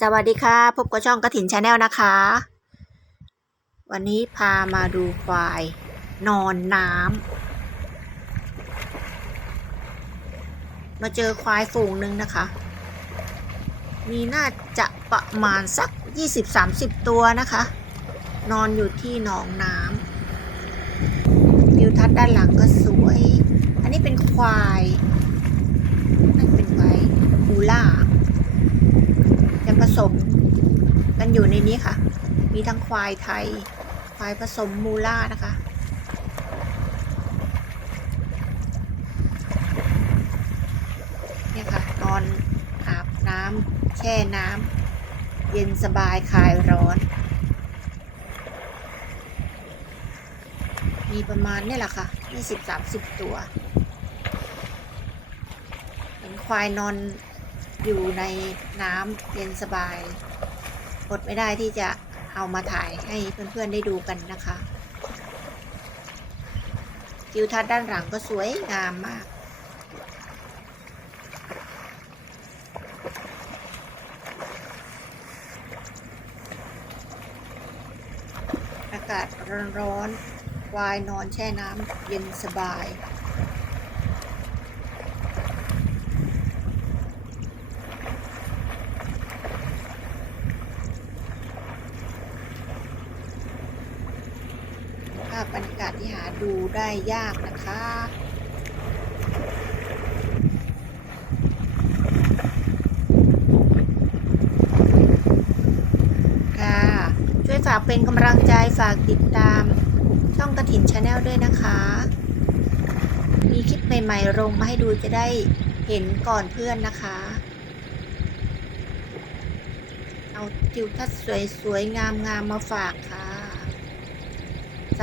สวัสดีค่ะ พบกับช่องกระถินชาแนลนะคะ วันนี้พามาดูควาย นอนน้ำมาเจอควายฝูงหนึ่งนะคะ มีน่าจะประมาณสัก 20-30 ตัวนะคะ นอนอยู่ที่หนองน้ำวิวทัศน์ด้านหลังก็สวย อันนี้เป็นควายนั่นเป็นควายบูล่า มกันอยู่ในนี้ค่ะ มีทั้งควายไทย ควายผสมมูล่านะคะ เนี่ยค่ะ นอนอาบน้ำแช่น้ำเย็นสบายคลายร้อน มีประมาณนี่แหละค่ะ 20-30 ตัว เห็นควายนอน อยู่ในน้ำเย็นสบายอดไม่ได้ที่จะเอามาถ่ายให้เพื่อนๆได้ดูกันนะคะทิวทัศน์ด้านหลังก็สวยงามมากอากาศร้อนๆวายนอนแช่น้ำเย็นสบาย พบรรยากาศที่หาดูได้ยากนะคะค่ะช่วยฝากเป็นกำลังใจฝากติดตามช่องกระถินชาแนลด้วยนะคะ มีคลิปใหม่ๆลงมาให้ดูจะได้เห็นก่อนเพื่อนนะคะ เอาทิวทัศน์สวยๆ งามๆมาฝากค่ะ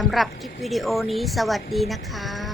สำหรับคลิปวิดีโอนี้สวัสดีนะคะ